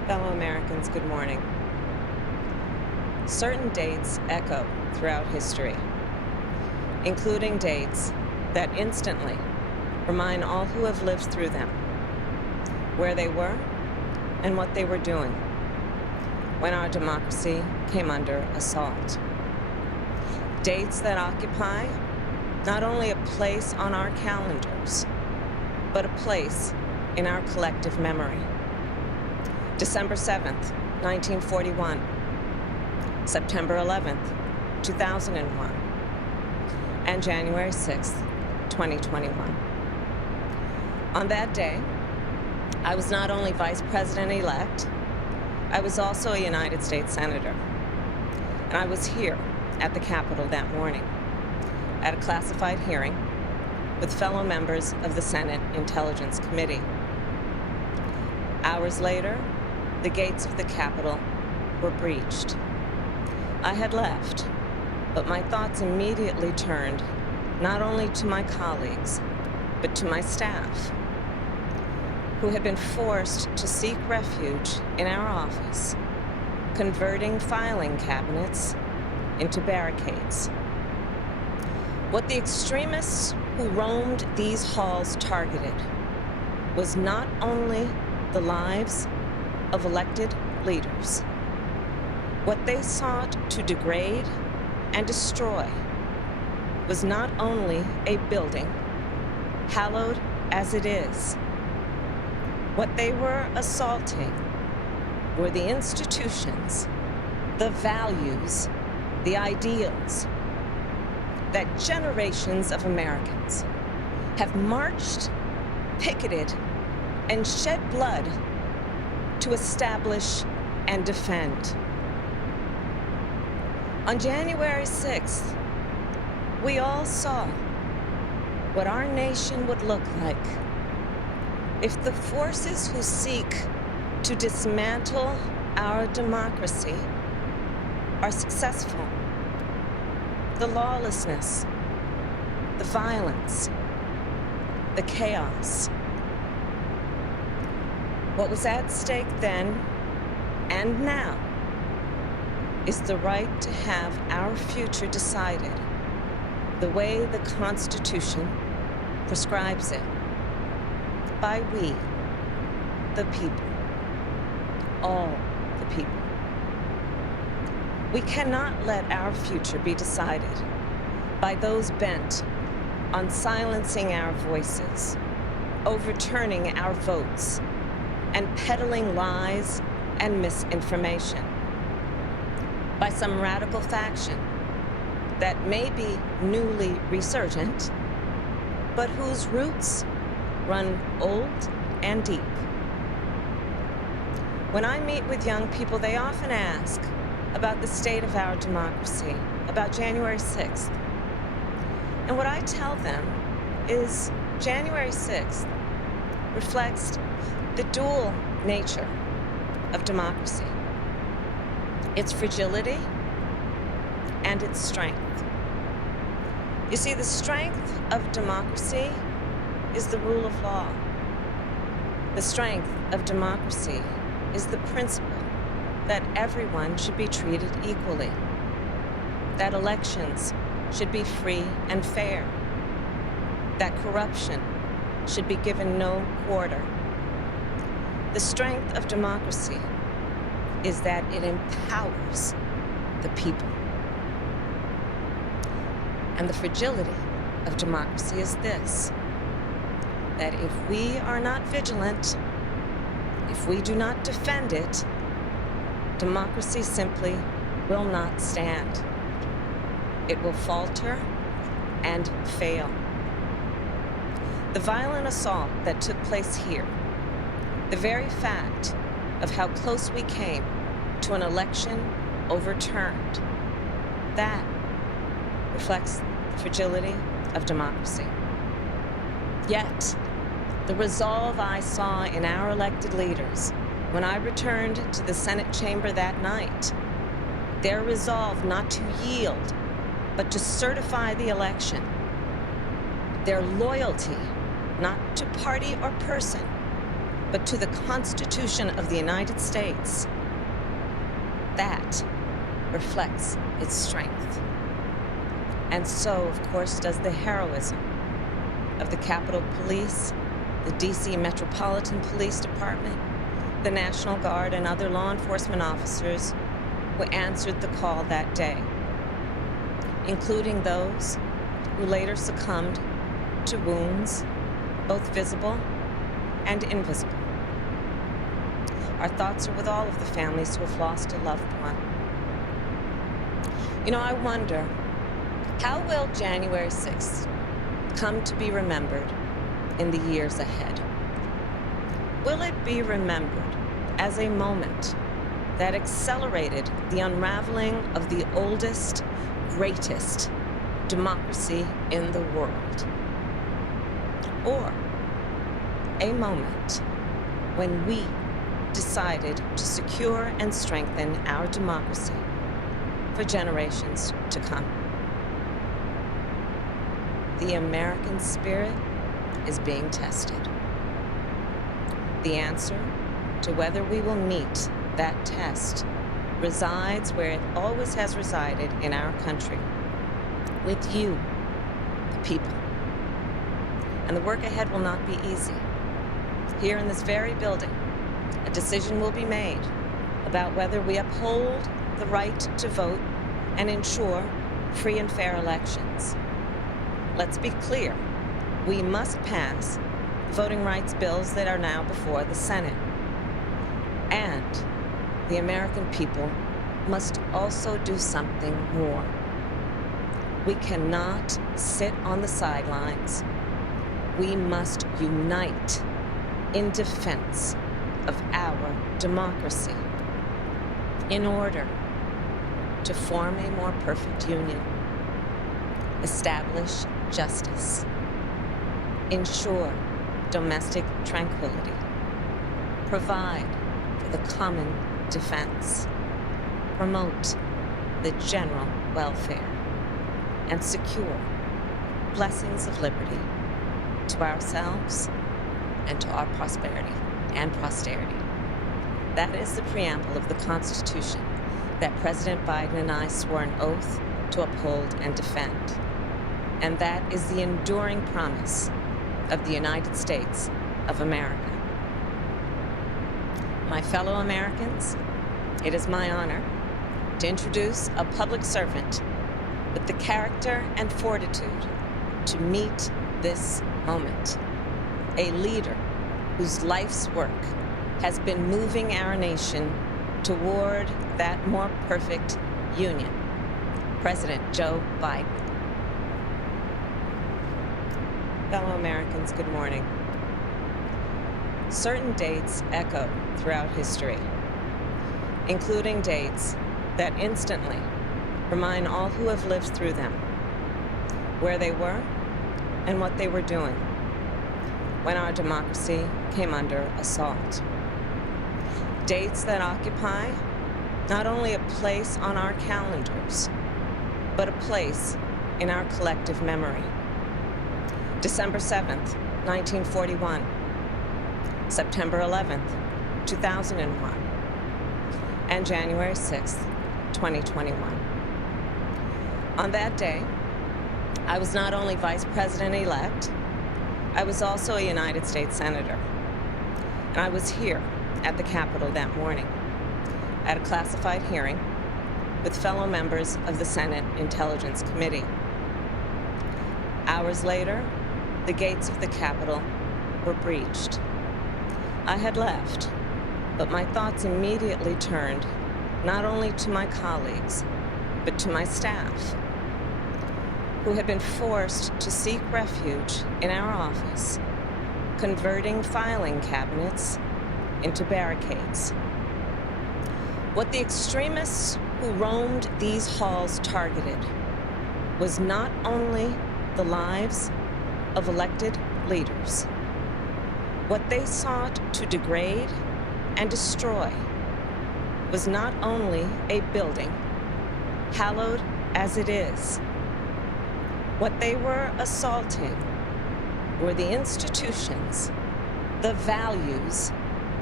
Fellow Americans, good morning. Certain dates echo throughout history, including dates that instantly remind all who have lived through them where they were and what they were doing when our democracy came under assault. Dates that occupy not only a place on our calendars, but a place in our collective memory. December 7th, 1941, September 11th, 2001, and January 6th, 2021. On that day, I was not only Vice President-elect, I was also a United States Senator. And I was here at the Capitol that morning at a classified hearing with fellow members of the Senate Intelligence Committee. Hours later, the gates of the Capitol were breached. I had left, but my thoughts immediately turned not only to my colleagues, but to my staff, who had been forced to seek refuge in our office, converting filing cabinets into barricades. What the extremists who roamed these halls targeted was not only the lives of elected leaders. What they sought to degrade and destroy was not only a building, hallowed as it is. What they were assaulting were the institutions, the values, the ideals that generations of Americans have marched, picketed, and shed blood to establish and defend. On January 6th, we all saw what our nation would look like if the forces who seek to dismantle our democracy are successful. The lawlessness, the violence, the chaos. What was at stake then and now is the right to have our future decided the way the Constitution prescribes it, by we, the people, all the people. We cannot let our future be decided by those bent on silencing our voices, overturning our votes, and peddling lies and misinformation by some radical faction that may be newly resurgent, but whose roots run old and deep. When I meet with young people, they often ask about the state of our democracy, about January 6th. And what I tell them is January 6th reflects the dual nature of democracy, its fragility and its strength. You see, the strength of democracy is the rule of law. The strength of democracy is the principle that everyone should be treated equally, that elections should be free and fair, that corruption should be given no quarter. The strength of democracy is that it empowers the people. And the fragility of democracy is this, that if we are not vigilant, if we do not defend it, democracy simply will not stand. It will falter and fail. The violent assault that took place here, the very fact of how close we came to an election overturned, that reflects the fragility of democracy. Yet, the resolve I saw in our elected leaders when I returned to the Senate chamber that night, their resolve not to yield, but to certify the election, their loyalty not to party or person, but to the Constitution of the United States. That reflects its strength. And so, of course, does the heroism of the Capitol Police, the D.C. Metropolitan Police Department, the National Guard, and other law enforcement officers who answered the call that day, including those who later succumbed to wounds, both visible and invisible. Our thoughts are with all of the families who have lost a loved one. You know, I wonder, how will January 6th come to be remembered in the years ahead? Will it be remembered as a moment that accelerated the unraveling of the oldest, greatest democracy in the world? Or a moment when we decided to secure and strengthen our democracy for generations to come? The American spirit is being tested. The answer to whether we will meet that test resides where it always has resided in our country, with you, the people. And the work ahead will not be easy. Here in this very building, a decision will be made about whether we uphold the right to vote and ensure free and fair elections. Let's be clear, we must pass voting rights bills that are now before the Senate. And the American people must also do something more. We cannot sit on the sidelines. We must unite in defense of our democracy in order to form a more perfect union, establish justice, ensure domestic tranquility, provide for the common defense, promote the general welfare, and secure blessings of liberty to ourselves and to our prosperity and posterity. That is the preamble of the Constitution that President Biden and I swore an oath to uphold and defend. And that is the enduring promise of the United States of America. My fellow Americans, it is my honor to introduce a public servant with the character and fortitude to meet this moment, a leader whose life's work has been moving our nation toward that more perfect union, President Joe Biden. Fellow Americans, good morning. Certain dates echo throughout history, including dates that instantly remind all who have lived through them where they were and what they were doing when our democracy came under assault. Dates that occupy not only a place on our calendars, but a place in our collective memory. December 7th, 1941, September 11th, 2001, and January 6th, 2021. On that day, I was not only Vice President-elect, I was also a United States Senator. And I was here at the Capitol that morning at a classified hearing with fellow members of the Senate Intelligence Committee. Hours later, the gates of the Capitol were breached. I had left, but my thoughts immediately turned not only to my colleagues, but to my staff, who had been forced to seek refuge in our office, converting filing cabinets into barricades. What the extremists who roamed these halls targeted was not only the lives of elected leaders. What they sought to degrade and destroy was not only a building, hallowed as it is. What they were assaulting were the institutions, the values,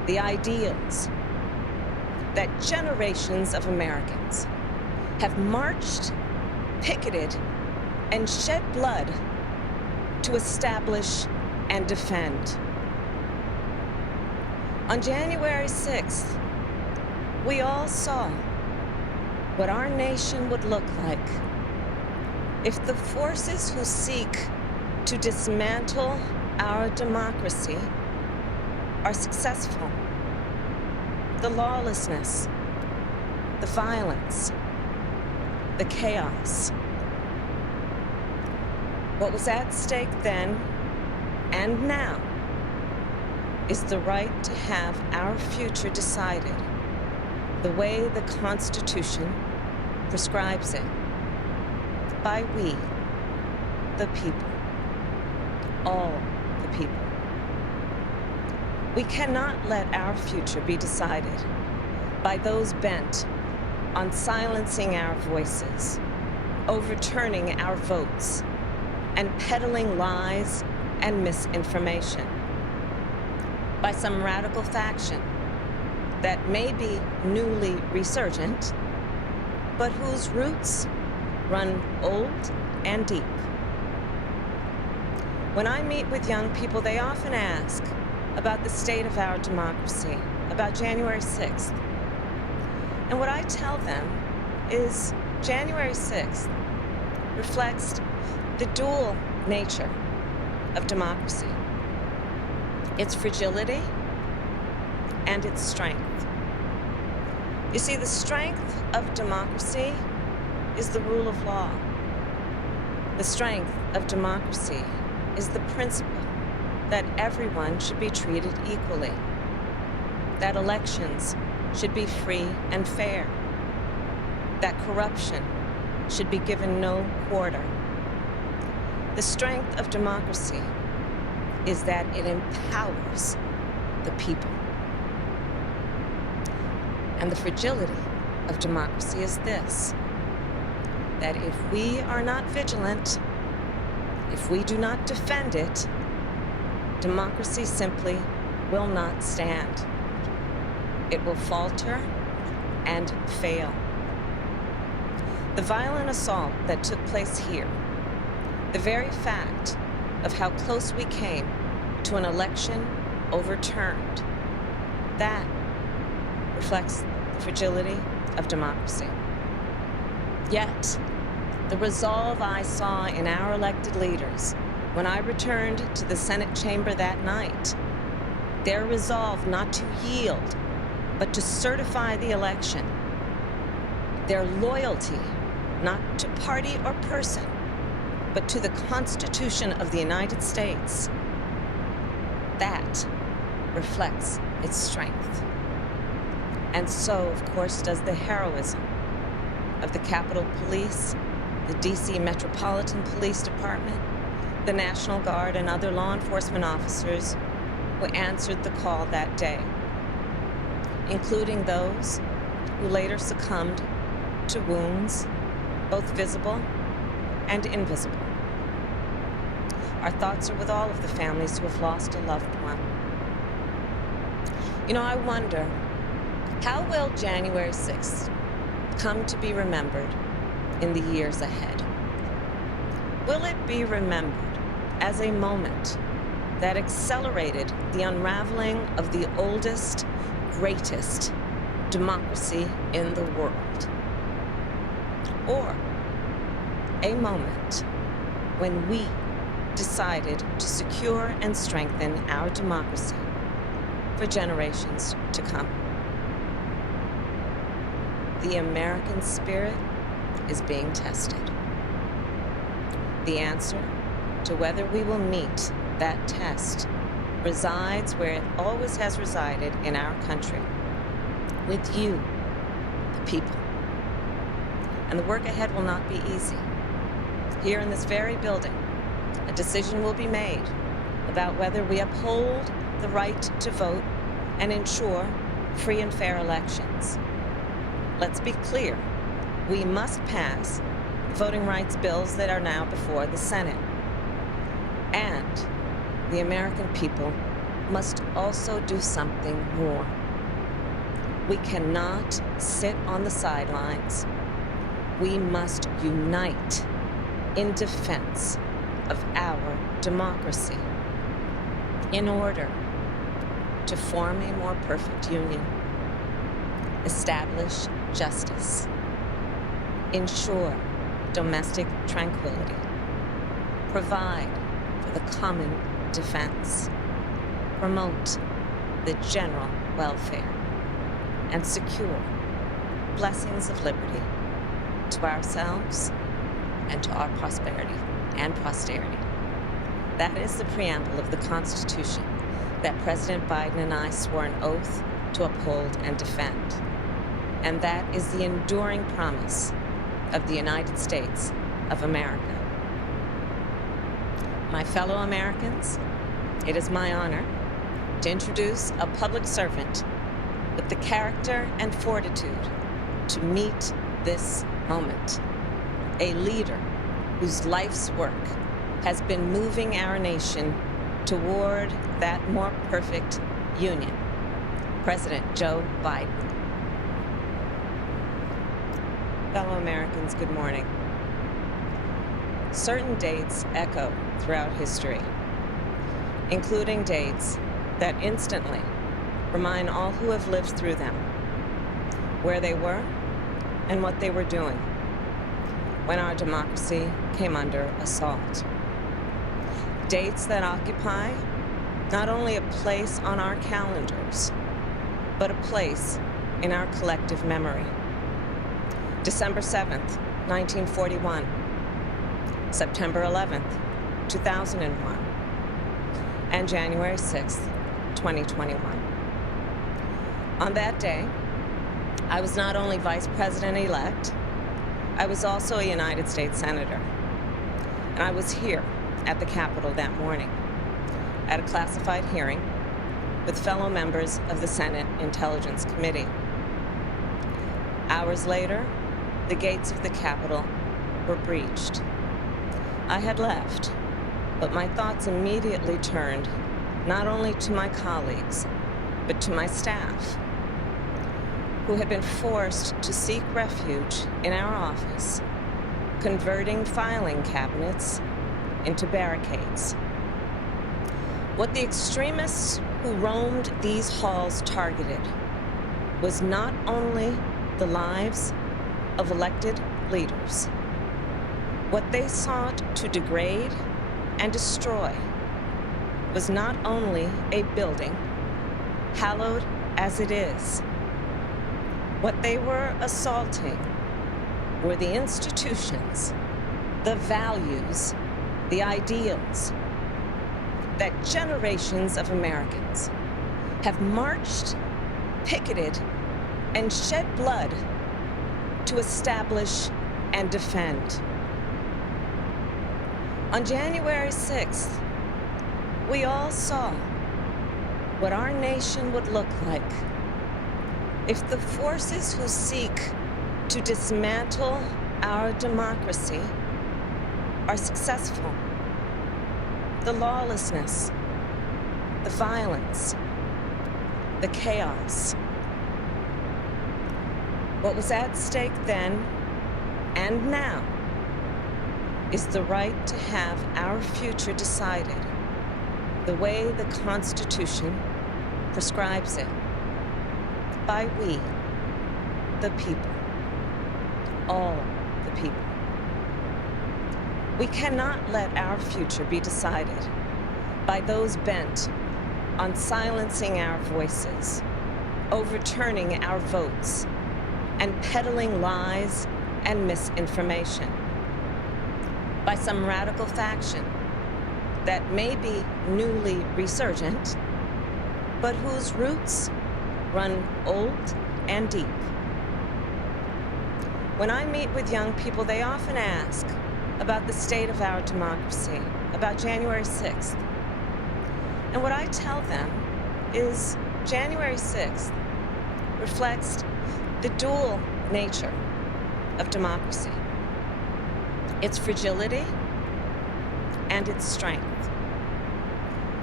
the ideals that generations of Americans have marched, picketed, and shed blood to establish and defend. On January 6th, we all saw what our nation would look like if the forces who seek to dismantle our democracy are successful. The lawlessness, the violence, the chaos. What was at stake then and now is the right to have our future decided the way the Constitution prescribes it, by we, the people, all the people. We cannot let our future be decided by those bent on silencing our voices, overturning our votes, and peddling lies and misinformation, by some radical faction that may be newly resurgent, but whose roots run old and deep. When I meet with young people, they often ask about the state of our democracy, about January 6th. And what I tell them is January 6th reflects the dual nature of democracy, its fragility and its strength. You see, the strength of democracy is the rule of law. The strength of democracy is the principle that everyone should be treated equally, that elections should be free and fair, that corruption should be given no quarter. The strength of democracy is that it empowers the people. And the fragility of democracy is this, that if we are not vigilant, if we do not defend it, democracy simply will not stand. It will falter and fail. The violent assault that took place here, the very fact of how close we came to an election overturned, that reflects the fragility of democracy. Yet, the resolve I saw in our elected leaders when I returned to the Senate chamber that night, their resolve not to yield, but to certify the election, their loyalty not to party or person, but to the Constitution of the United States, that reflects its strength. And so, of course, does the heroism of the Capitol Police, the DC Metropolitan Police Department, the National Guard, and other law enforcement officers who answered the call that day, including those who later succumbed to wounds, both visible and invisible. Our thoughts are with all of the families who have lost a loved one. You know, I wonder, how will January 6th come to be remembered in the years ahead? Will it be remembered as a moment that accelerated the unraveling of the oldest, greatest democracy in the world? Or a moment when we decided to secure and strengthen our democracy for generations to come? The American spirit is being tested. The answer to whether we will meet that test resides where it always has resided in our country, with you, the people. And the work ahead will not be easy. Here in this very building, a decision will be made about whether we uphold the right to vote and ensure free and fair elections. Let's be clear, we must pass voting rights bills that are now before the Senate. And the American people must also do something more. We cannot sit on the sidelines. We must unite in defense of our democracy in order to form a more perfect union, establish justice, ensure domestic tranquility, provide for the common defense, promote the general welfare, and secure blessings of liberty to ourselves and to our prosperity and posterity. That is the preamble of the Constitution that President Biden and I swore an oath to uphold and defend. And that is the enduring promise of the United States of America. My fellow Americans, it is my honor to introduce a public servant with the character and fortitude to meet this moment, a leader whose life's work has been moving our nation toward that more perfect union, President Joe Biden. Fellow Americans, good morning. Certain dates echo throughout history, including dates that instantly remind all who have lived through them where they were and what they were doing when our democracy came under assault. Dates that occupy not only a place on our calendars, but a place in our collective memory. December 7th, 1941, September 11th, 2001, and January 6th, 2021. On that day, I was not only Vice President-elect, I was also a United States Senator. And I was here at the Capitol that morning at a classified hearing with fellow members of the Senate Intelligence Committee. Hours later, the gates of the Capitol were breached. I had left, but my thoughts immediately turned not only to my colleagues, but to my staff, who had been forced to seek refuge in our office, converting filing cabinets into barricades. What the extremists who roamed these halls targeted was not only the lives of elected leaders. What they sought to degrade and destroy was not only a building, hallowed as it is. What they were assaulting were the institutions, the values, the ideals that generations of Americans have marched, picketed, and shed blood to establish and defend. On January 6th, we all saw what our nation would look like if the forces who seek to dismantle our democracy are successful. The lawlessness, the violence, the chaos. What was at stake then and now is the right to have our future decided the way the Constitution prescribes it, by we, the people, all the people. We cannot let our future be decided by those bent on silencing our voices, overturning our votes, and peddling lies and misinformation, by some radical faction that may be newly resurgent, but whose roots run old and deep. When I meet with young people, they often ask about the state of our democracy, about January 6th. And what I tell them is January 6th reflects the dual nature of democracy, its fragility and its strength.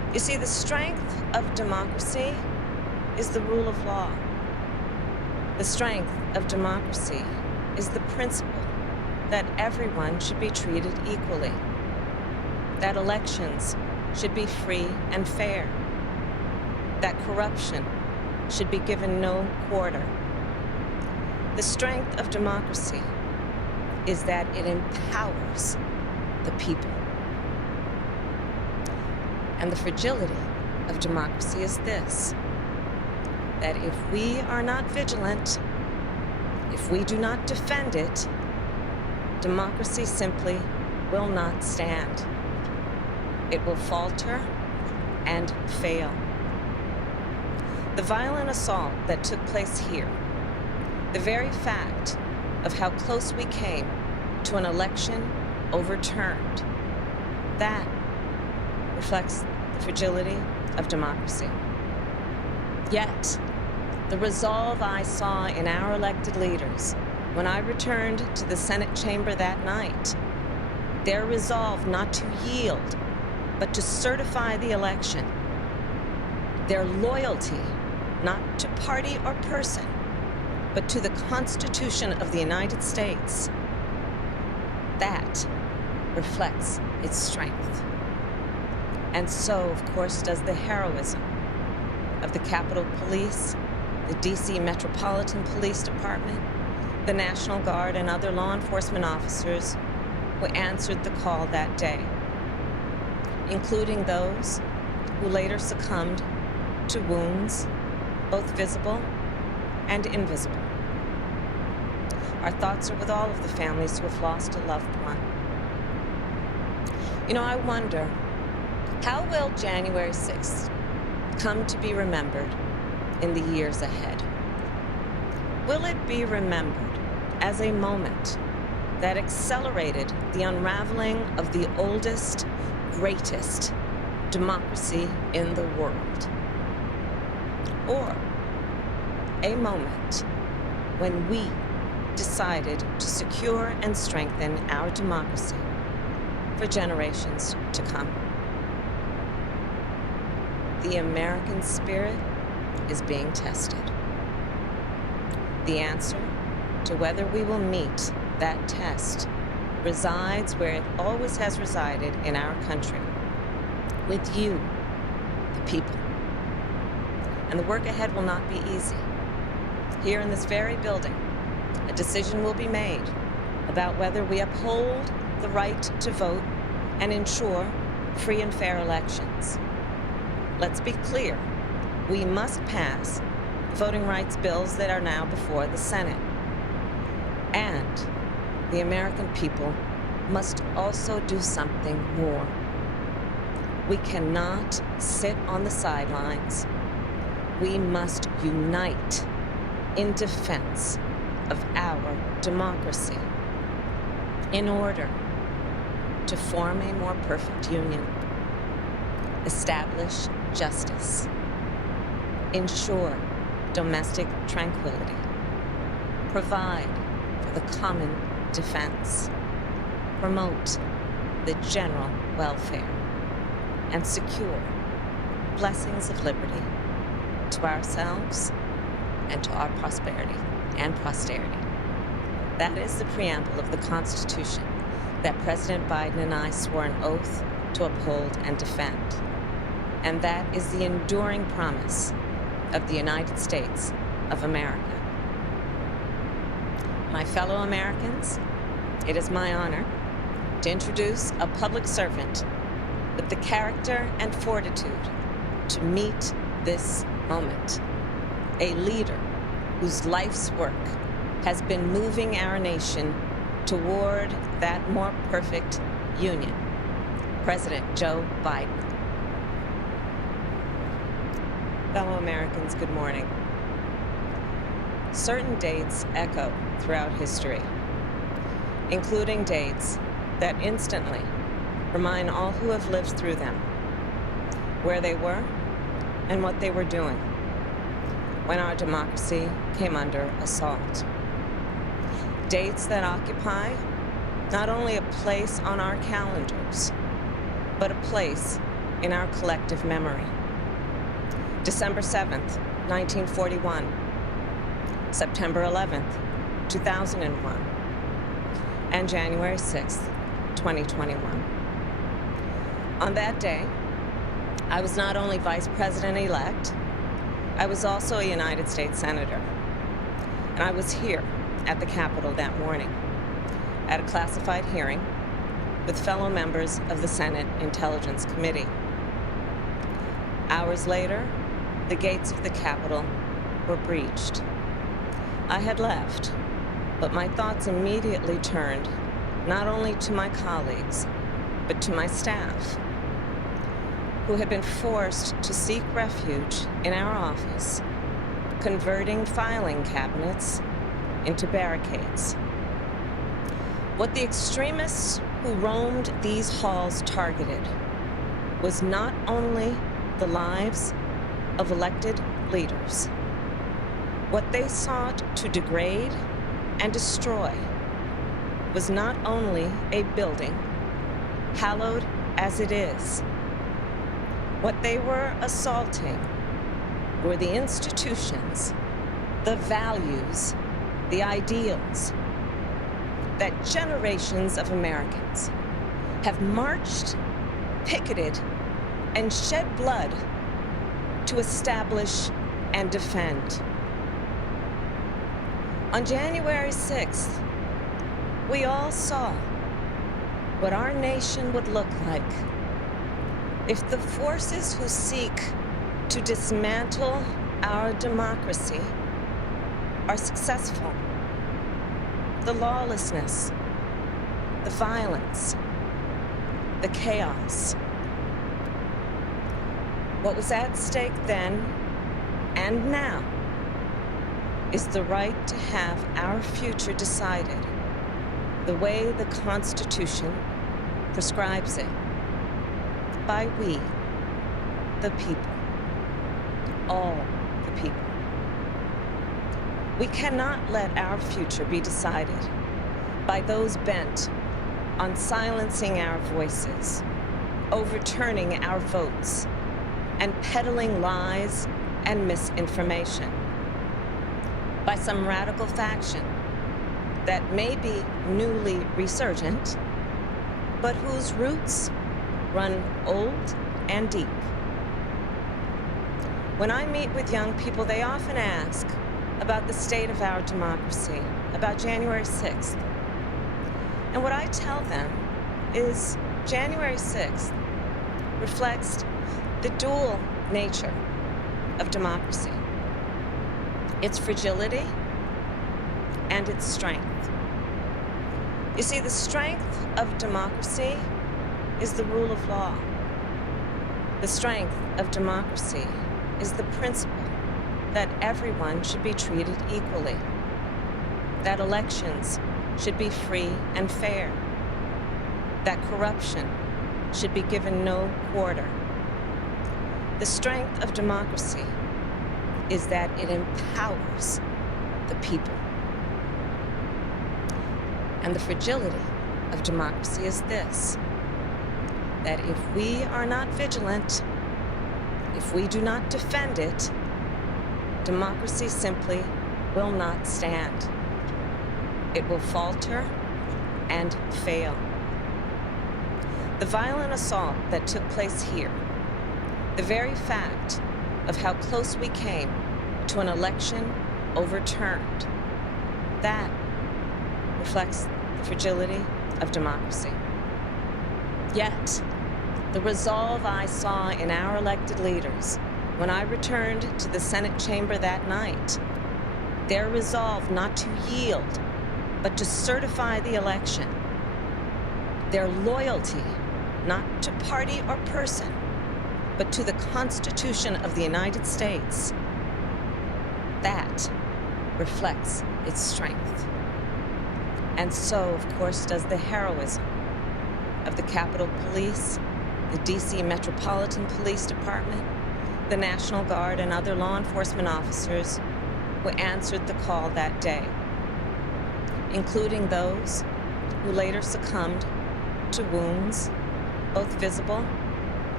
You see, the strength of democracy is the rule of law. The strength of democracy is the principle that everyone should be treated equally, that elections should be free and fair, that corruption should be given no quarter. The strength of democracy is that it empowers the people. And the fragility of democracy is this, that if we are not vigilant, if we do not defend it, democracy simply will not stand. It will falter and fail. The violent assault that took place here, the very fact of how close we came to an election overturned, that reflects the fragility of democracy. Yet, the resolve I saw in our elected leaders when I returned to the Senate chamber that night, their resolve not to yield, but to certify the election, their loyalty not to party or person, but to the Constitution of the United States, that reflects its strength. And so, of course, does the heroism of the Capitol Police, the D.C. Metropolitan Police Department, the National Guard, and other law enforcement officers who answered the call that day, including those who later succumbed to wounds, both visible and invisible. Our thoughts are with all of the families who have lost a loved one. You know, I wonder, how will January 6th come to be remembered in the years ahead? Will it be remembered as a moment that accelerated the unraveling of the oldest, greatest democracy in the world? Or a moment when we decided to secure and strengthen our democracy for generations to come? The American spirit is being tested. The answer to whether we will meet that test resides where it always has resided in our country, with you, the people. And the work ahead will not be easy. Here in this very building, a decision will be made about whether we uphold the right to vote and ensure free and fair elections. Let's be clear, we must pass the voting rights bills that are now before the Senate. And the American people must also do something more. We cannot sit on the sidelines. We must unite in defense of our democracy in order to form a more perfect union, establish justice, ensure domestic tranquility, provide for the common defense, promote the general welfare, and secure blessings of liberty to ourselves and to our prosperity and posterity. That is the preamble of the Constitution that President Biden and I swore an oath to uphold and defend. And that is the enduring promise of the United States of America. My fellow Americans, it is my honor to introduce a public servant with the character and fortitude to meet this moment, a leader whose life's work has been moving our nation toward that more perfect union, President Joe Biden. Fellow Americans, good morning. Certain dates echo throughout history, including dates that instantly remind all who have lived through them where they were and what they were doing when our democracy came under assault. Dates that occupy not only a place on our calendars, but a place in our collective memory. December 7th, 1941. September 11th, 2001. And January 6th, 2021. On that day, I was not only Vice President-elect, I was also a United States Senator. And I was here at the Capitol that morning at a classified hearing with fellow members of the Senate Intelligence Committee. Hours later, the gates of the Capitol were breached. I had left, but my thoughts immediately turned not only to my colleagues, but to my staff, who had been forced to seek refuge in our office, converting filing cabinets into barricades. What the extremists who roamed these halls targeted was not only the lives of elected leaders. What they sought to degrade and destroy was not only a building, hallowed as it is. What they were assaulting were the institutions, the values, the ideals that generations of Americans have marched, picketed, and shed blood to establish and defend. On January 6th, we all saw what our nation would look like if the forces who seek to dismantle our democracy are successful. The lawlessness, the violence, the chaos. What was at stake then and now is the right to have our future decided the way the Constitution prescribes it, by we, the people, all the people. We cannot let our future be decided by those bent on silencing our voices, overturning our votes, and peddling lies and misinformation by some radical faction that may be newly resurgent, but whose roots run old and deep. When I meet with young people, they often ask about the state of our democracy, about January 6th. And what I tell them is January 6th reflects the dual nature of democracy, its fragility and its strength. You see, the strength of democracy is the rule of law. The strength of democracy is the principle that everyone should be treated equally, that elections should be free and fair, that corruption should be given no quarter. The strength of democracy is that it empowers the people. And the fragility of democracy is this, that if we are not vigilant, if we do not defend it, democracy simply will not stand. It will falter and fail. The violent assault that took place here, the very fact of how close we came to an election overturned, that reflects the fragility of democracy. Yet, the resolve I saw in our elected leaders when I returned to the Senate chamber that night, their resolve not to yield, but to certify the election, their loyalty not to party or person, but to the Constitution of the United States, that reflects its strength. And so, of course, does the heroism of the Capitol Police, the DC Metropolitan Police Department, the National Guard, and other law enforcement officers who answered the call that day, including those who later succumbed to wounds, both visible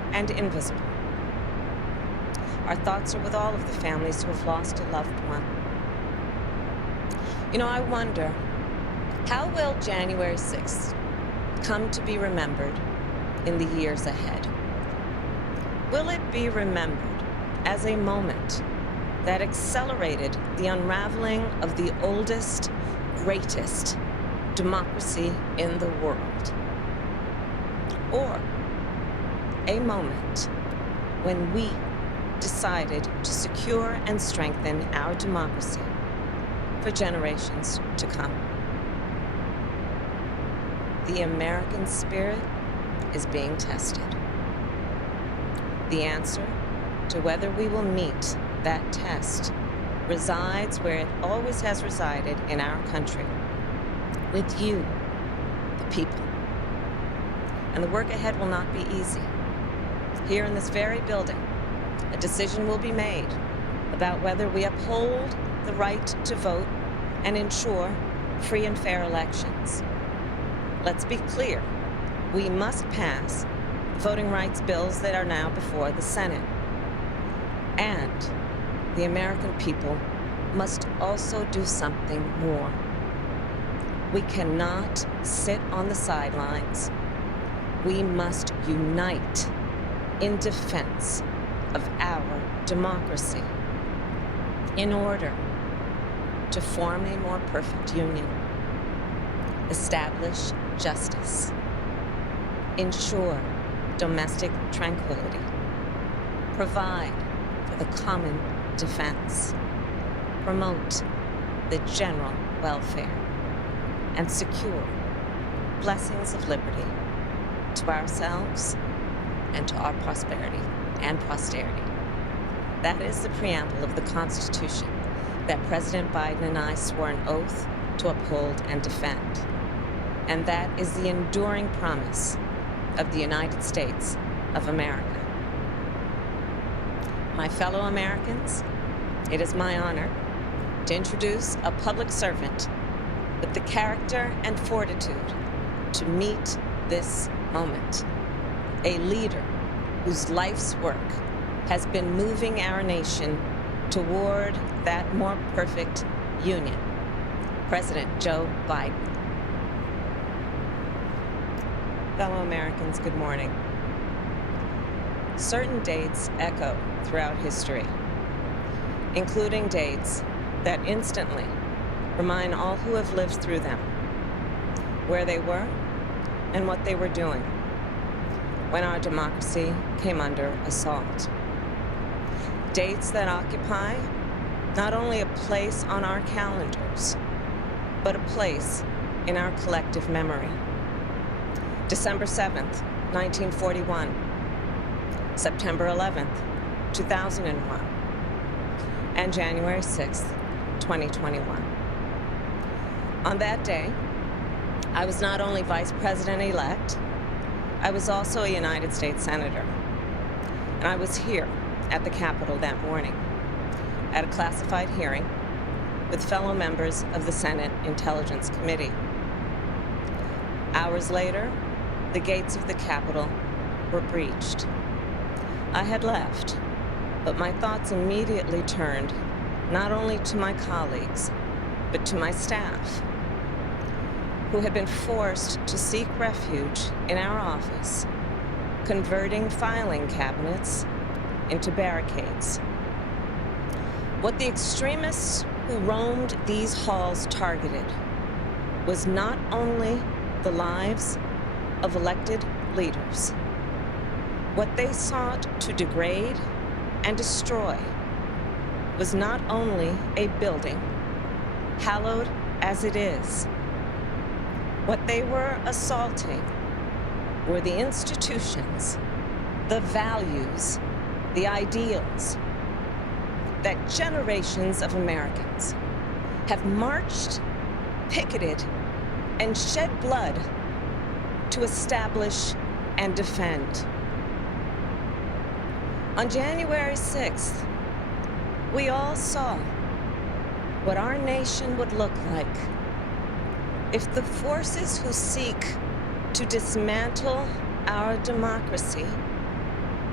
and invisible. Our thoughts are with all of the families who have lost a loved one. I wonder, how will January 6th come to be remembered in the years ahead? Will it be remembered as a moment that accelerated the unraveling of the oldest, greatest democracy in the world? Or a moment when we decided to secure and strengthen our democracy for generations to come? The American spirit is being tested. The answer to whether we will meet that test resides where it always has resided in our country, with you, the people. And the work ahead will not be easy. Here in this very building, a decision will be made about whether we uphold the right to vote and ensure free and fair elections. Let's be clear, we must pass voting rights bills that are now before the Senate. And the American people must also do something more. We cannot sit on the sidelines. We must unite in defense of our democracy in order to form a more perfect union, establish justice, ensure domestic tranquility, provide for the common defense, promote the general welfare, and secure blessings of liberty to ourselves and to our prosperity and posterity. That is the preamble of the Constitution that President Biden and I swore an oath to uphold and defend. And that is the enduring promise of the United States of America. My fellow Americans, it is my honor to introduce a public servant with the character and fortitude to meet this moment, a leader whose life's work has been moving our nation toward that more perfect union, President Joe Biden. Fellow Americans, good morning. Certain dates echo throughout history, including dates that instantly remind all who have lived through them where they were and what they were doing when our democracy came under assault. Dates that occupy not only a place on our calendars, but a place in our collective memory. December 7th, 1941, September 11th, 2001, and January 6th, 2021. On that day, I was not only Vice President-elect, I was also a United States Senator. And I was here at the Capitol that morning at a classified hearing with fellow members of the Senate Intelligence Committee. Hours later, the gates of the Capitol were breached. I had left, but my thoughts immediately turned not only to my colleagues, but to my staff, who had been forced to seek refuge in our office, converting filing cabinets into barricades. What the extremists who roamed these halls targeted was not only the lives of elected leaders. What they sought to degrade and destroy was not only a building, hallowed as it is. What they were assaulting were the institutions, the values, the ideals that generations of Americans have marched, picketed, and shed blood to establish and defend. On January 6th, we all saw what our nation would look like if the forces who seek to dismantle our democracy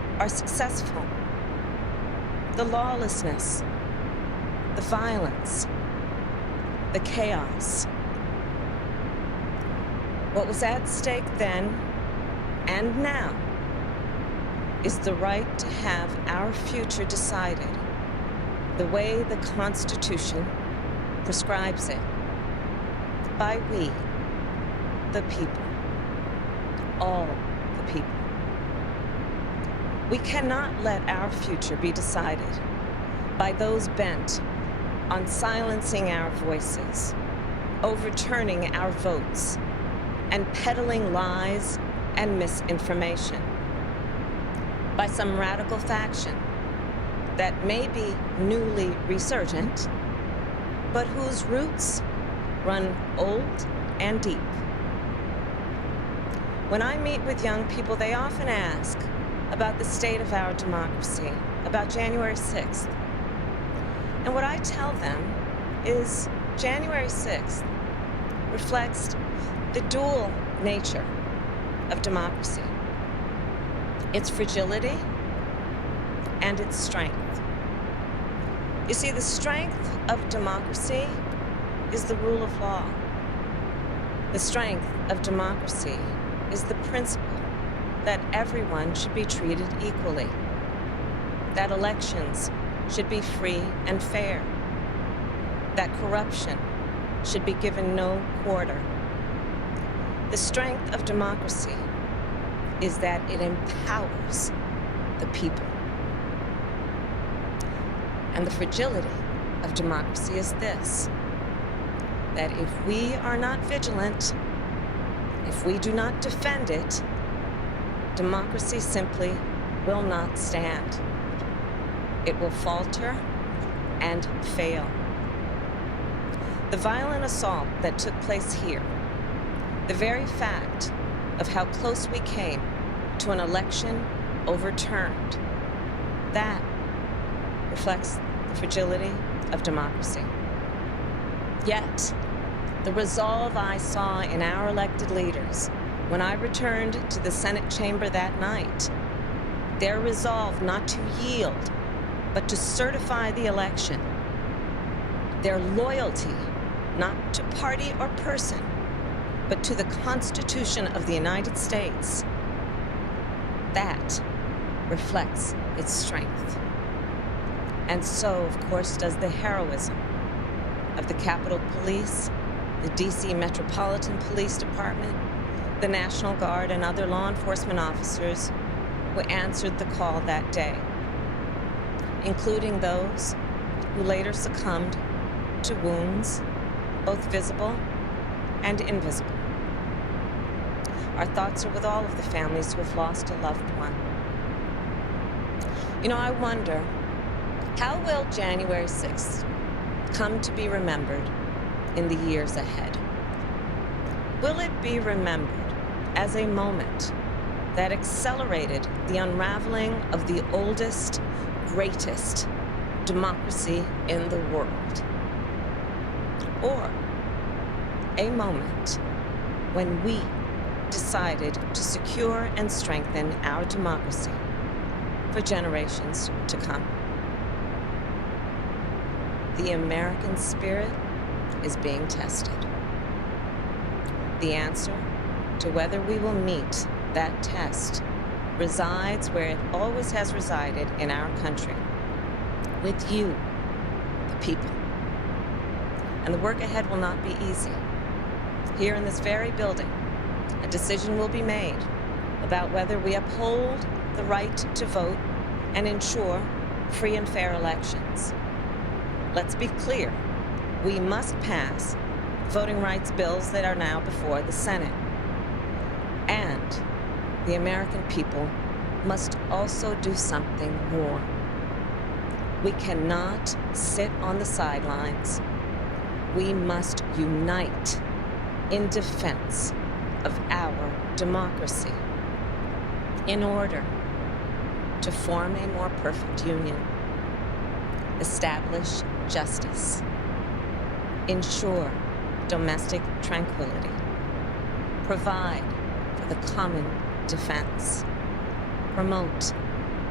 are successful. The lawlessness, the violence, the chaos. What was at stake then and now is the right to have our future decided the way the Constitution prescribes it, by we, the people, all the people. We cannot let our future be decided by those bent on silencing our voices, overturning our votes, and peddling lies and misinformation, by some radical faction that may be newly resurgent, but whose roots run old and deep. When I meet with young people, they often ask about the state of our democracy, about January 6th. And what I tell them is January 6th reflects the dual nature of democracy, its fragility and its strength. You see, the strength of democracy is the rule of law. The strength of democracy is the principle that everyone should be treated equally, that elections should be free and fair, that corruption should be given no quarter. The strength of democracy is that it empowers the people. And the fragility of democracy is this, that if we are not vigilant, if we do not defend it, democracy simply will not stand. It will falter and fail. The violent assault that took place here, the very fact of how close we came to an election overturned, that reflects the fragility of democracy. Yet, the resolve I saw in our elected leaders when I returned to the Senate chamber that night, their resolve not to yield, but to certify the election, their loyalty not to party or person, but to the Constitution of the United States, that reflects its strength. And so, of course, does the heroism of the Capitol Police, the DC Metropolitan Police Department, the National Guard, and other law enforcement officers who answered the call that day, including those who later succumbed to wounds, both visible and invisible. Our thoughts are with all of the families who have lost a loved one. You know, I wonder, how will January 6th come to be remembered in the years ahead? Will it be remembered as a moment that accelerated the unraveling of the oldest, greatest democracy in the world? Or a moment when we decided to secure and strengthen our democracy for generations to come? The American spirit is being tested. The answer to whether we will meet that test resides where it always has resided in our country, with you, the people. And the work ahead will not be easy. Here in this very building, a decision will be made about whether we uphold the right to vote and ensure free and fair elections. Let's be clear, we must pass voting rights bills that are now before the Senate. And the American people must also do something more. We cannot sit on the sidelines. We must unite in defense of our democracy in order to form a more perfect union, establish justice, ensure domestic tranquility, provide for the common defense, promote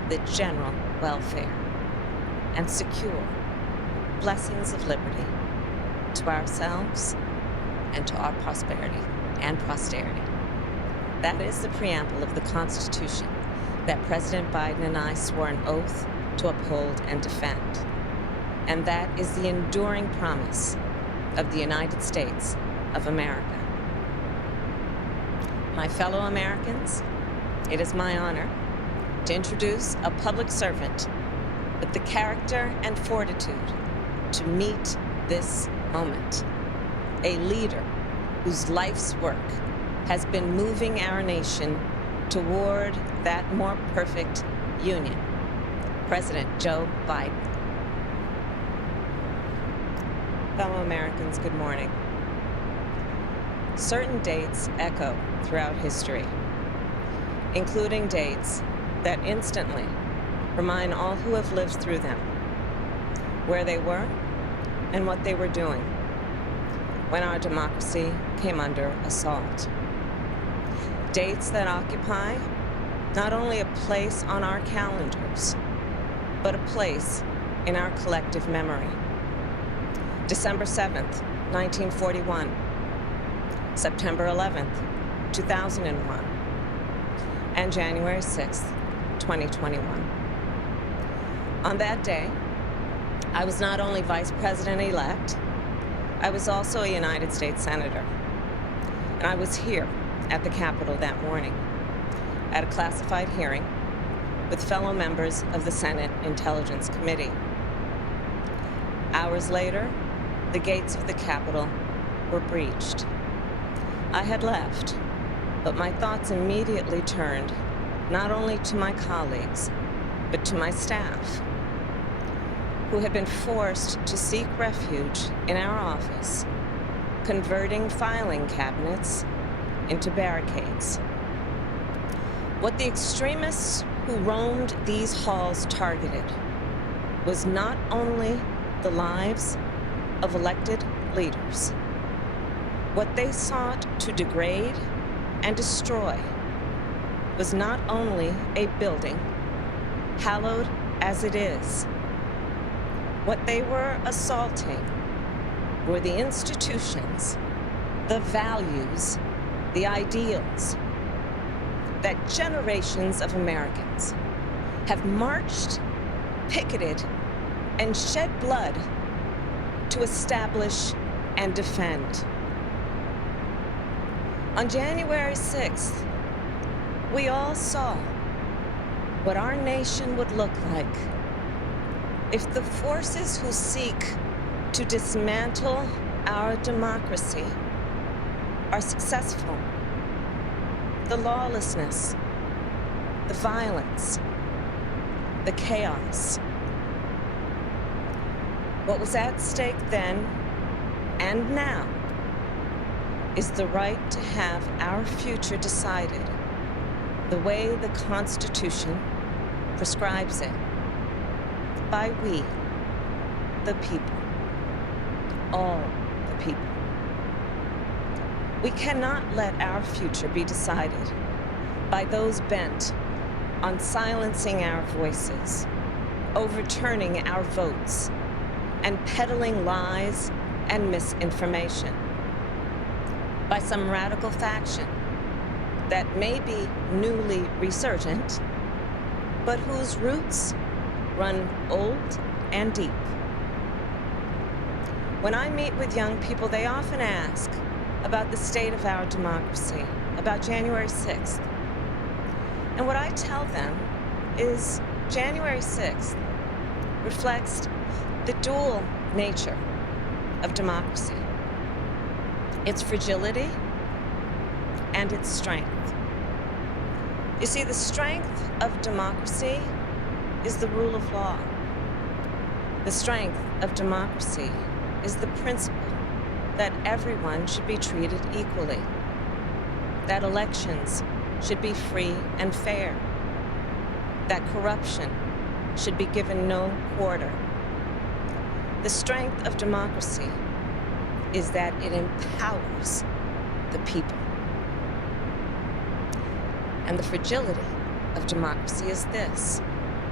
the general welfare and secure blessings of liberty to ourselves and to our prosperity and posterity. That is the preamble of the Constitution that President Biden and I swore an oath to uphold and defend. And that is the enduring promise of the United States of America. My fellow Americans, it is my honor to introduce a public servant with the character and fortitude to meet this moment. A leader whose life's work has been moving our nation toward that more perfect union. President Joe Biden. Fellow Americans, good morning. Certain dates echo throughout history, including dates that instantly remind all who have lived through them where they were and what they were doing when our democracy came under assault. Dates that occupy not only a place on our calendars, but a place in our collective memory. December 7th, 1941. September 11th, 2001. And January 6th, 2021. On that day, I was not only Vice President-elect, I was also a United States Senator. And I was here at the Capitol that morning at a classified hearing with fellow members of the Senate Intelligence Committee. Hours later, the gates of the Capitol were breached. I had left, but my thoughts immediately turned not only to my colleagues, but to my staff, who had been forced to seek refuge in our office, converting filing cabinets into barricades. What the extremists who roamed these halls targeted was not only the lives of elected leaders. What they sought to degrade and destroy was not only a building, hallowed as it is. What they were assaulting were the institutions, the values, the ideals that generations of Americans have marched, picketed, and shed blood to establish and defend. On January 6th, we all saw what our nation would look like if the forces who seek to dismantle our democracy are successful. The lawlessness, the violence, the chaos. What was at stake then and now is the right to have our future decided the way the Constitution prescribes it, by we, the people, all the people. We cannot let our future be decided by those bent on silencing our voices, overturning our votes, and peddling lies and misinformation, by some radical faction that may be newly resurgent, but whose roots run old and deep. When I meet with young people, they often ask about the state of our democracy, about January 6th. And what I tell them is January 6th reflects the dual nature of democracy, its fragility and its strength. You see, the strength of democracy is the rule of law. The strength of democracy is the principle that everyone should be treated equally, that elections should be free and fair, that corruption should be given no quarter. The strength of democracy is that it empowers the people. And the fragility of democracy is this: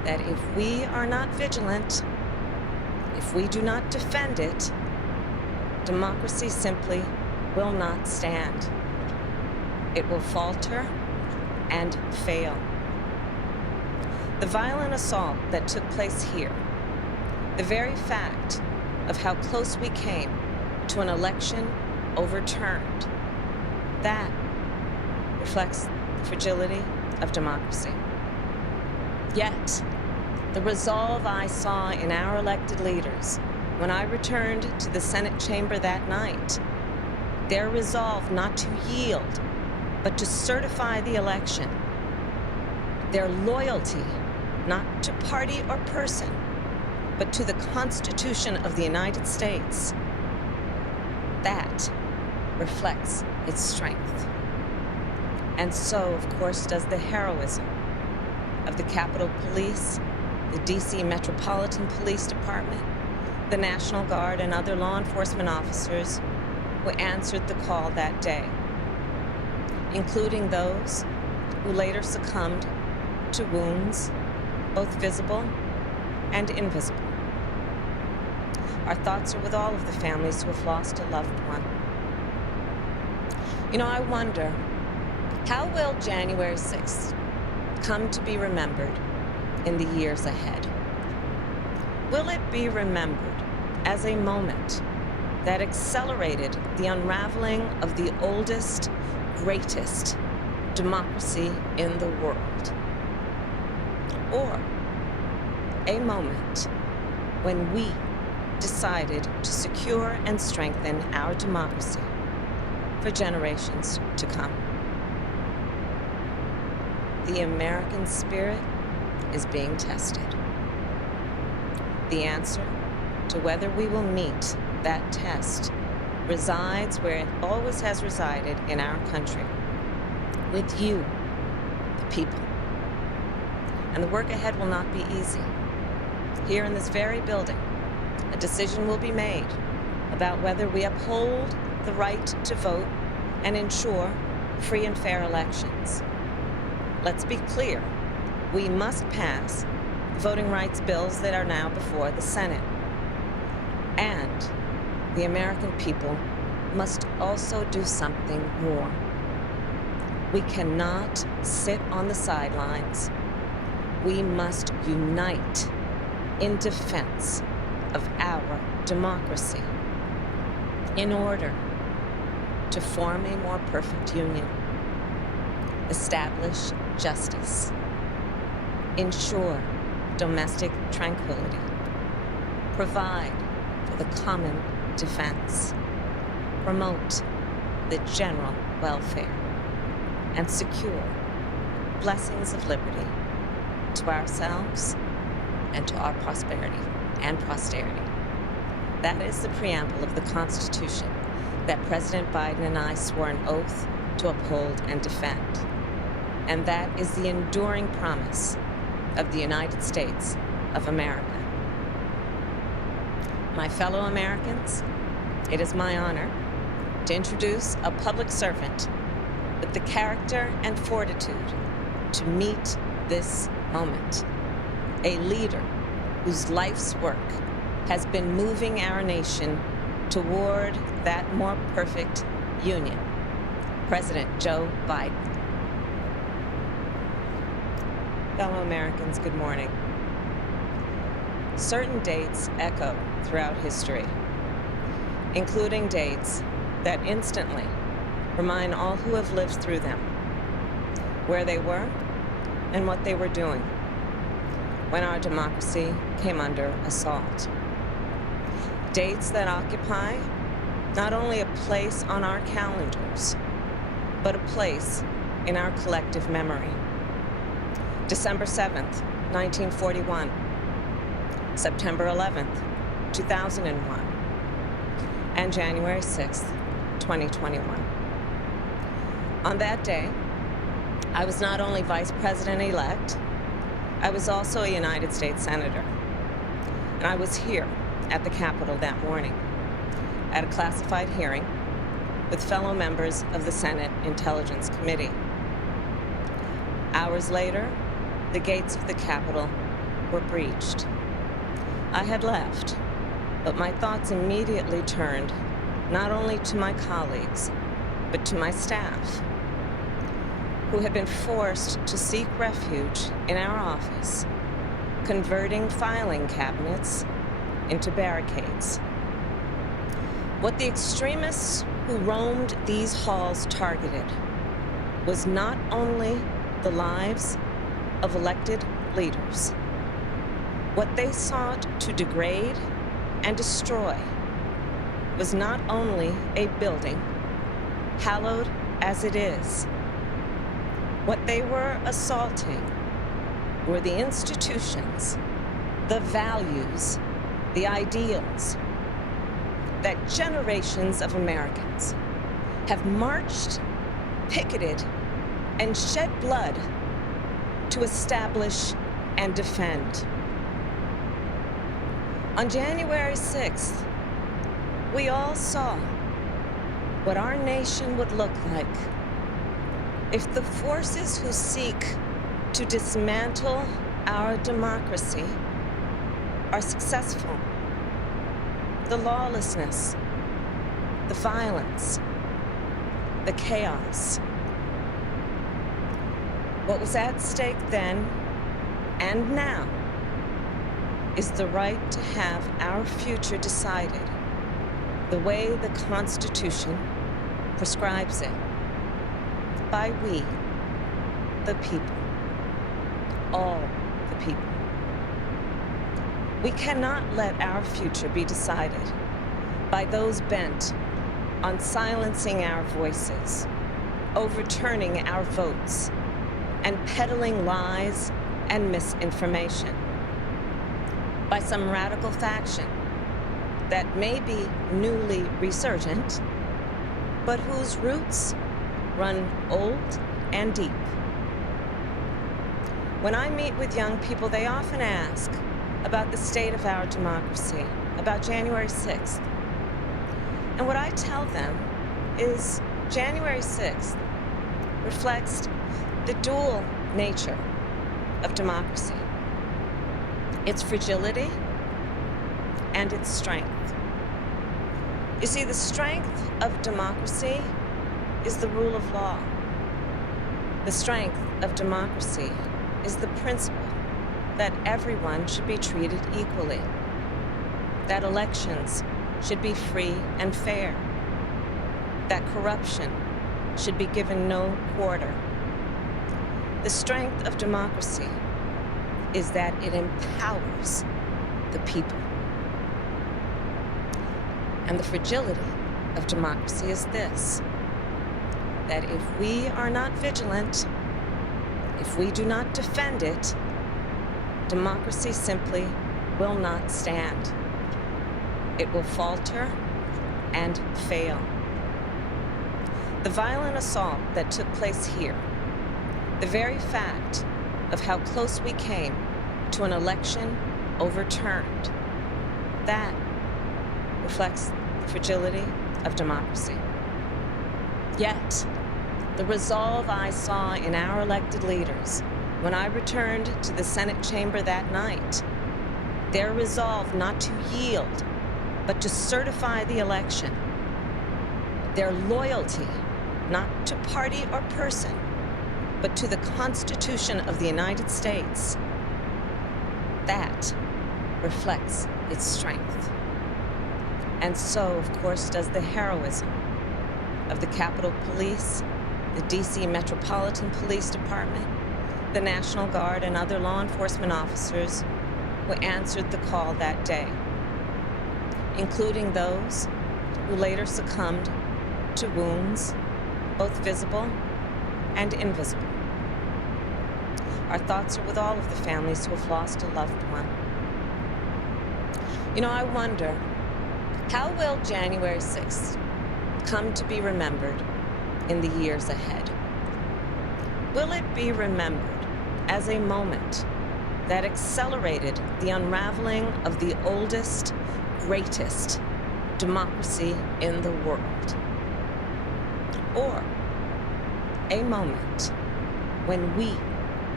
that if we are not vigilant, if we do not defend it, democracy simply will not stand. It will falter and fail. The violent assault that took place here, the very fact of how close we came to an election overturned, that reflects the fragility of democracy. Yet, the resolve I saw in our elected leaders when I returned to the Senate chamber that night, their resolve not to yield, but to certify the election, their loyalty not to party or person, but to the Constitution of the United States, that reflects its strength. And so, of course, does the heroism of the Capitol Police, the D.C. Metropolitan Police Department, the National Guard, and other law enforcement officers who answered the call that day, including those who later succumbed to wounds, both visible and invisible. Our thoughts are with all of the families who have lost a loved one. You know, I wonder, how will January 6th come to be remembered in the years ahead? Will it be remembered as a moment that accelerated the unraveling of the oldest, greatest democracy in the world? Or a moment when we decided to secure and strengthen our democracy for generations to come? The American spirit is being tested. The answer to whether we will meet that test resides where it always has resided in our country, with you, the people. And the work ahead will not be easy. Here in this very building, a decision will be made about whether we uphold the right to vote and ensure free and fair elections. Let's be clear, we must pass the voting rights bills that are now before the Senate. And the American people must also do something more. We cannot sit on the sidelines. We must unite in defense of our democracy in order to form a more perfect union, establish justice, ensure domestic tranquility, provide for the common defense, promote the general welfare, and secure blessings of liberty to ourselves and to our prosperity and posterity. That is the preamble of the Constitution that President Biden and I swore an oath to uphold and defend. And that is the enduring promise of the United States of America. My fellow Americans, it is my honor to introduce a public servant with the character and fortitude to meet this moment, a leader whose life's work has been moving our nation toward that more perfect union, President Joe Biden. Fellow Americans, good morning. Certain dates echo throughout history, including dates that instantly remind all who have lived through them where they were and what they were doing when our democracy came under assault. Dates that occupy not only a place on our calendars, but a place in our collective memory. December 7th, 1941, September 11th, 2001, and January 6th, 2021. On that day, I was not only Vice President-elect, I was also a United States Senator. And I was here at the Capitol that morning at a classified hearing with fellow members of the Senate Intelligence Committee. Hours later, the gates of the Capitol were breached. I had left, but my thoughts immediately turned not only to my colleagues, but to my staff, who had been forced to seek refuge in our office, converting filing cabinets into barricades. What the extremists who roamed these halls targeted was not only the lives of elected leaders. What they sought to degrade and destroy was not only a building, hallowed as it is. What they were assaulting were the institutions, the values, the ideals that generations of Americans have marched, picketed, and shed blood to establish and defend. On January 6th, we all saw what our nation would look like if the forces who seek to dismantle our democracy are successful. The lawlessness, the violence, the chaos. What was at stake then and now is the right to have our future decided the way the Constitution prescribes it, by we, the people, all the people. We cannot let our future be decided by those bent on silencing our voices, overturning our votes, and peddling lies and misinformation by some radical faction that may be newly resurgent, but whose roots run old and deep. When I meet with young people, they often ask about the state of our democracy, about January 6th. And what I tell them is January 6th reflects the dual nature of democracy, its fragility and its strength. You see, the strength of democracy is the rule of law. The strength of democracy is the principle that everyone should be treated equally, that elections should be free and fair, that corruption should be given no quarter. The strength of democracy is that it empowers the people. And the fragility of democracy is this, that if we are not vigilant, if we do not defend it, democracy simply will not stand. It will falter and fail. The violent assault that took place here, the very fact of how close we came to an election overturned, that reflects the fragility of democracy. Yet, the resolve I saw in our elected leaders when I returned to the Senate chamber that night, their resolve not to yield, but to certify the election, their loyalty not to party or person, but to the Constitution of the United States, that reflects its strength. And so, of course, does the heroism of the Capitol Police, the DC Metropolitan Police Department, the National Guard, and other law enforcement officers who answered the call that day, including those who later succumbed to wounds, both visible and invisible. Our thoughts are with all of the families who have lost a loved one. You know, I wonder, how will January 6th come to be remembered in the years ahead? Will it be remembered as a moment that accelerated the unraveling of the oldest, greatest democracy in the world? Or a moment when we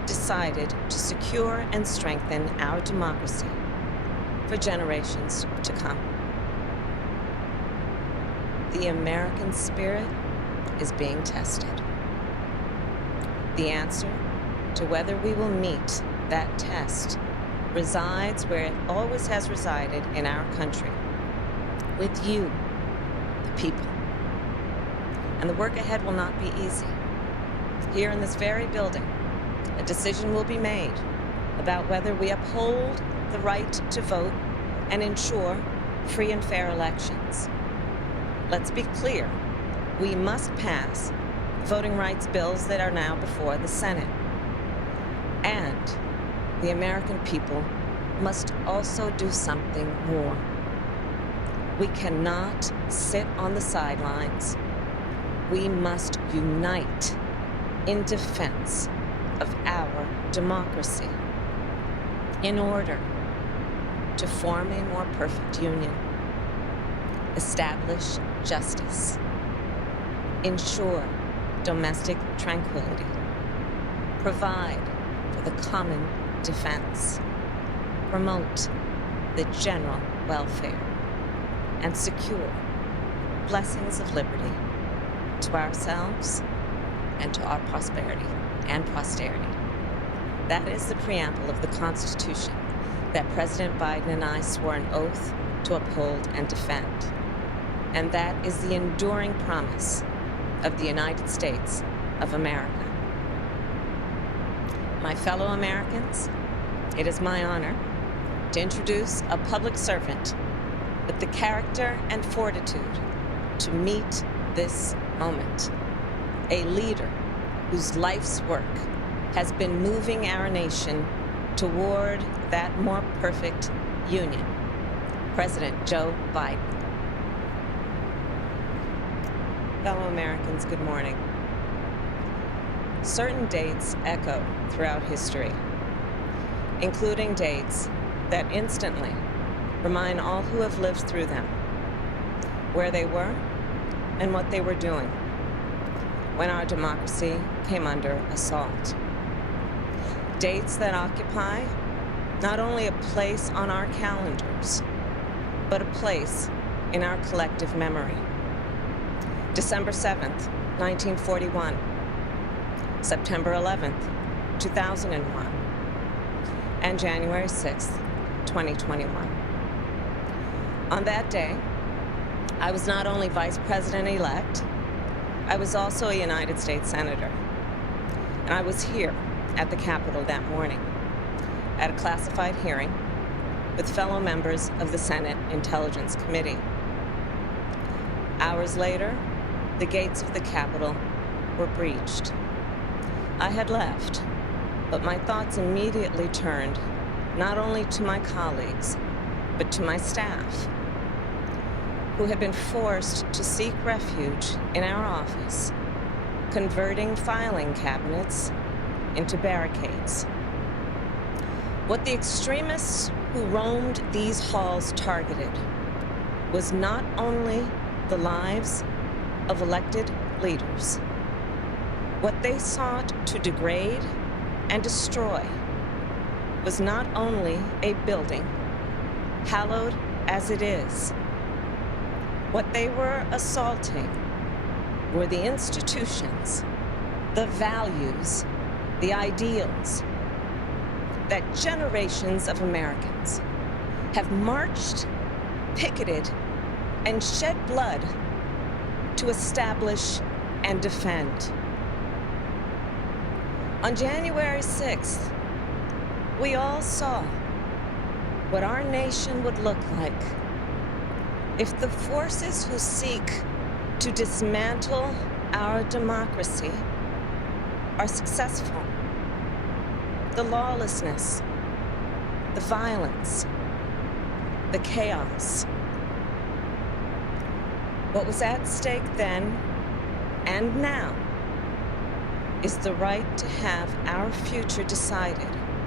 decided to secure and strengthen our democracy for generations to come. The American spirit is being tested. The answer to whether we will meet that test resides where it always has resided in our country, with you, the people. And the work ahead will not be easy. Here in this very building, a decision will be made about whether we uphold the right to vote and ensure free and fair elections. Let's be clear, we must pass voting rights bills that are now before the Senate. And the American people must also do something more. We cannot sit on the sidelines. We must unite in defense of our democracy in order to form a more perfect union, establish justice, ensure domestic tranquility, provide for the common defense, promote the general welfare, and secure blessings of liberty to ourselves and to our prosperity and posterity. That is the preamble of the Constitution that President Biden and I swore an oath to uphold and defend. And that is the enduring promise of the United States of America. My fellow Americans, it is my honor to introduce a public servant with the character and fortitude to meet this moment. A leader whose life's work has been moving our nation toward that more perfect union. President Joe Biden. Fellow Americans, good morning. Certain dates echo throughout history, including dates that instantly remind all who have lived through them where they were and what they were doing when our democracy came under assault. Dates that occupy not only a place on our calendars, but a place in our collective memory. December 7th, 1941. September 11th, 2001. And January 6th, 2021. On that day, I was not only Vice President-elect, I was also a United States Senator. And I was here at the Capitol that morning at a classified hearing with fellow members of the Senate Intelligence Committee. Hours later, the gates of the Capitol were breached. I had left, but my thoughts immediately turned not only to my colleagues, but to my staff, who had been forced to seek refuge in our office, converting filing cabinets into barricades. What the extremists who roamed these halls targeted was not only the lives of elected leaders. What they sought to degrade and destroy was not only a building, hallowed as it is. What they were assaulting were the institutions, the values, the ideals that generations of Americans have marched, picketed, and shed blood to establish and defend. On January 6th, we all saw what our nation would look like if the forces who seek to dismantle our democracy are successful. The lawlessness, the violence, the chaos. What was at stake then and now is the right to have our future decided